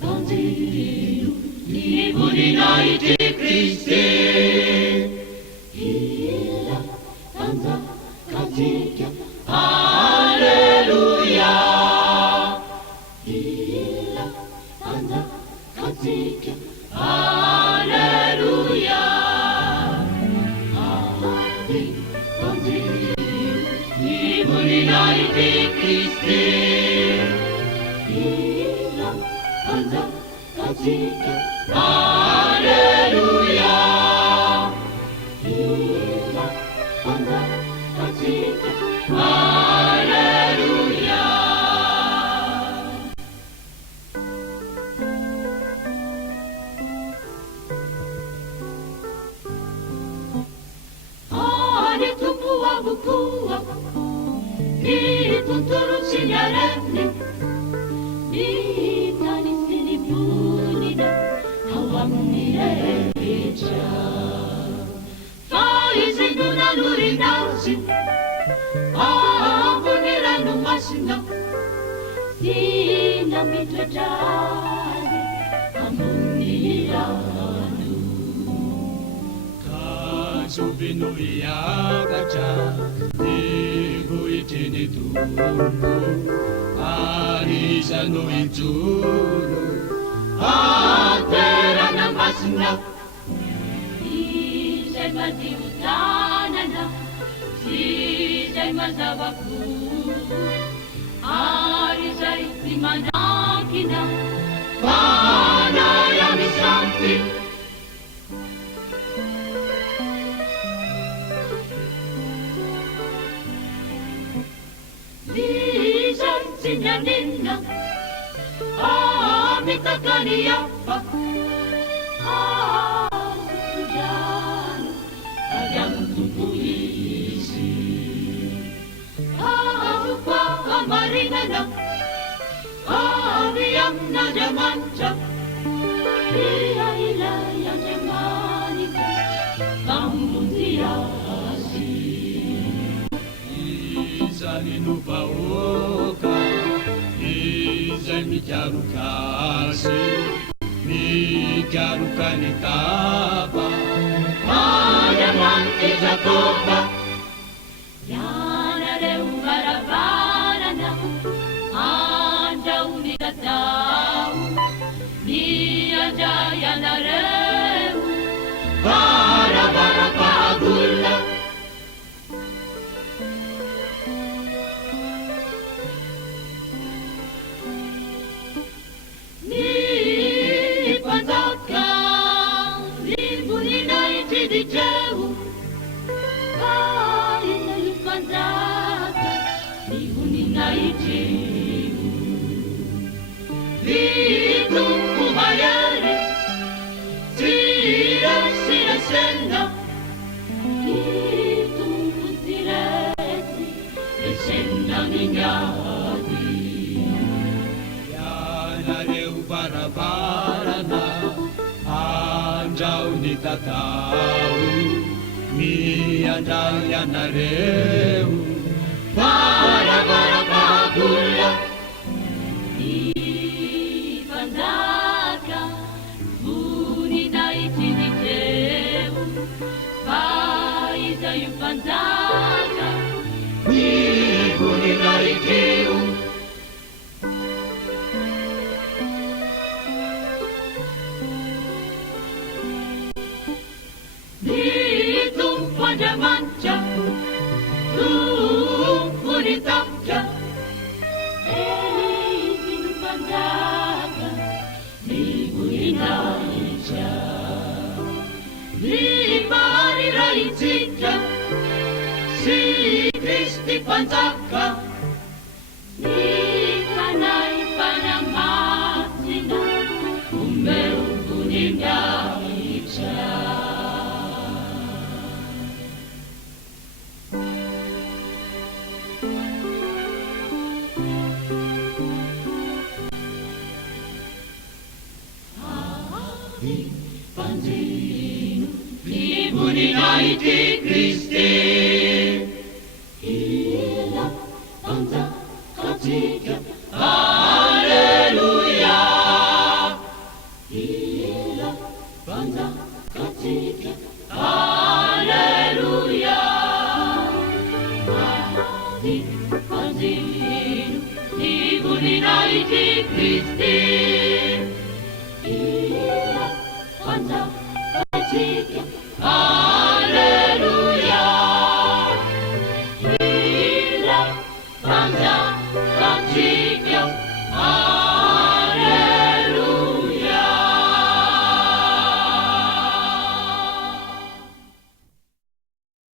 Tanzinu, ibuni naiti Kristi. Ila tanza katika, haleluya. Ila tanza katika, haleluya. Tanzinu, ibuni naiti Kristi. Haleluya. Haleluya. Alitumbua bukua nituturu sinyarene Hawamnireja Faizinduna nurinazi Abuniranu masina Sina mitwejani Amuniranu Kazubinu yagacha Ibu itini tungu Arizanu itunu Atera na masina Ijay madiutanana Ijay mazawaku Arizay simanakina Panaya misampi Ijay sinyanina Mitakaniapa Sudan Ayam tupuisi Kwa amarinana Aviyam na jamancha Iya ilaya jamanika Kamundiasi Izalinu paoka Izay mikarukasi Mikarukanitaba Mayamanti Jacoba Yanare ubarabarana Anja unigatau Niya jayanareu Barabara pagula Dijau, ina lupandaka, mihuni na ijiu. Vitu kumayari, tira sira senda. Vitu kutireti, esenda mingawi. Yana leu barabarana. Anjau ni tatau Mi anjau yanareu Bara-bara pagula Ipandaka Muni na itiniteu Baiza yupandaka Muni na itiu Mancha, Puritamcha, Eizinu Pandaka, Nibuinaicha, Limari Raizicha, Si Kristi Pandaka, Nikanai Panamatina, Umeu Uningaicha. Tanzinu, ibuni naiti Kristi. Ila tanza katika, haleluya. hazinu, ibuni naiti Kristi.